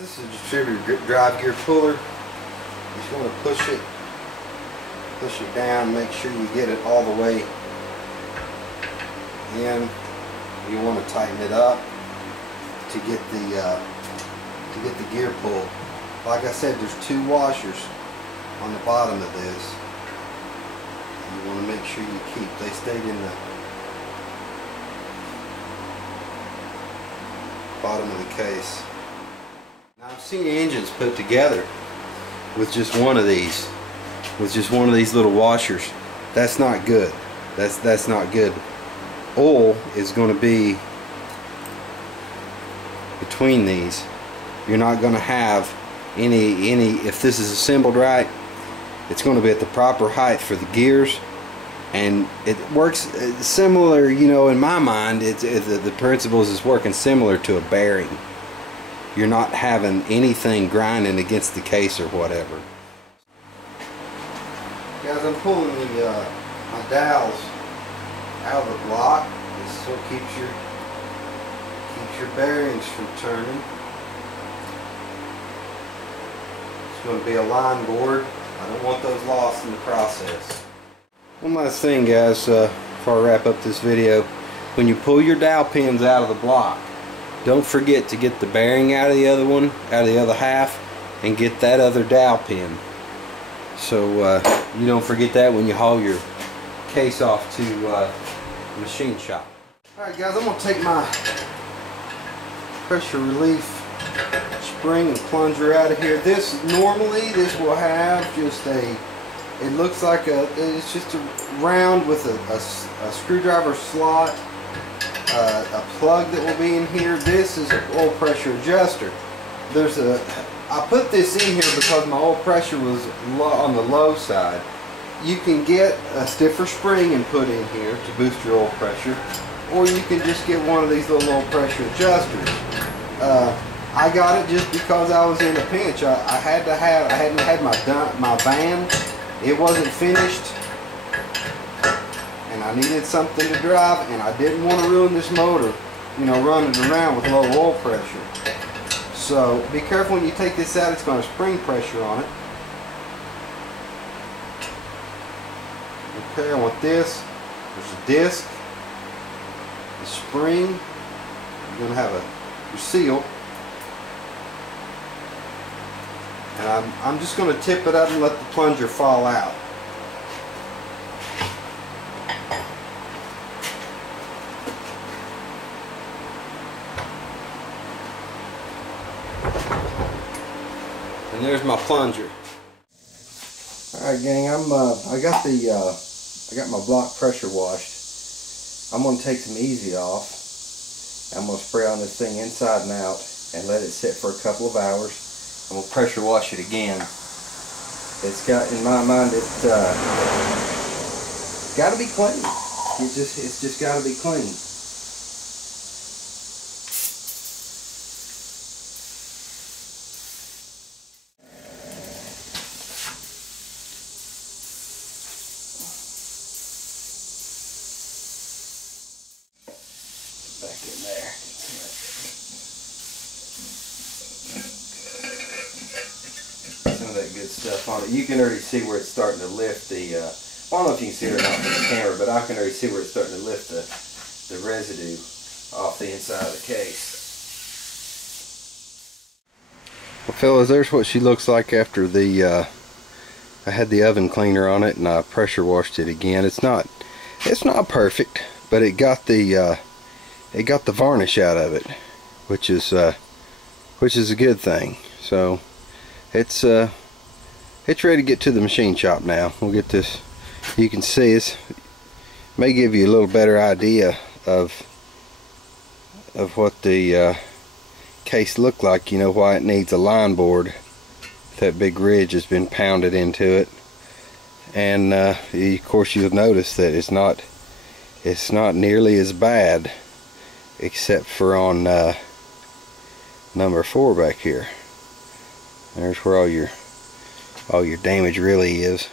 This is a distributor drive gear puller. You just want to push it down, make sure you get it all the way in. You want to tighten it up to get the gear pulled. Like I said, there's 2 washers on the bottom of this. You want to make sure you keep. They stayed in the bottom of the case. Now I've seen engines put together with just one of these, little washers. That's not good. That's not good. Oil is going to be between these. You're not going to have any. If this is assembled right, it's going to be at the proper height for the gears, and it works similar. You know, in my mind, the principles is working similar to a bearing. You're not having anything grinding against the case or whatever. Guys, I'm pulling my dowels out of the block. This so keeps your bearings from turning. It's going to be a line board. I don't want those lost in the process. One last thing, guys, before I wrap up this video. When you pull your dowel pins out of the block, don't forget to get the bearing out of the other one, out of the other half, and get that other dowel pin. So you don't forget that when you haul your case off to the machine shop. Alright guys, I'm going to take my pressure relief spring and plunger out of here. Normally this will have just it looks like it's just a round with a screwdriver slot, a plug that will be in here. This is an oil pressure adjuster. I put this in here because my oil pressure was on the low side. You can get a stiffer spring and put in here to boost your oil pressure, or you can just get one of these little oil pressure adjusters. I got it just because I was in a pinch. I hadn't had my van. It wasn't finished, and I needed something to drive, and I didn't want to ruin this motor, you know, running around with low oil pressure. So be careful when you take this out. It's going to spring pressure on it. Okay, I want this. There's a disc, the spring. You're going to have your seal. And I'm just going to tip it up and let the plunger fall out. And there's my plunger. Alright gang, I got my block pressure washed. I'm going to take some Easy off. I'm going to spray on this thing inside and out and let it sit for a couple of hours. I'm going to pressure wash it again. It's got, in my mind, it's got to be clean. It's just got to be clean. Back in there. Some of that good stuff on it. You can already see where it's starting to lift the, I don't know if you can see it or not from the camera, but I can already see where it's starting to lift the residue off the inside of the case. Well fellas, there's what she looks like after I had the oven cleaner on it and I pressure washed it again. It's not perfect, but it got the varnish out of it, which is a good thing. So it's ready to get to the machine shop now. We'll get this. You can see it may give you a little better idea of what the case looked like. You know why it needs a line board. That big ridge has been pounded into it, and of course you'll notice that it's not nearly as bad, except for on number 4 back here. There's where all your damage really is.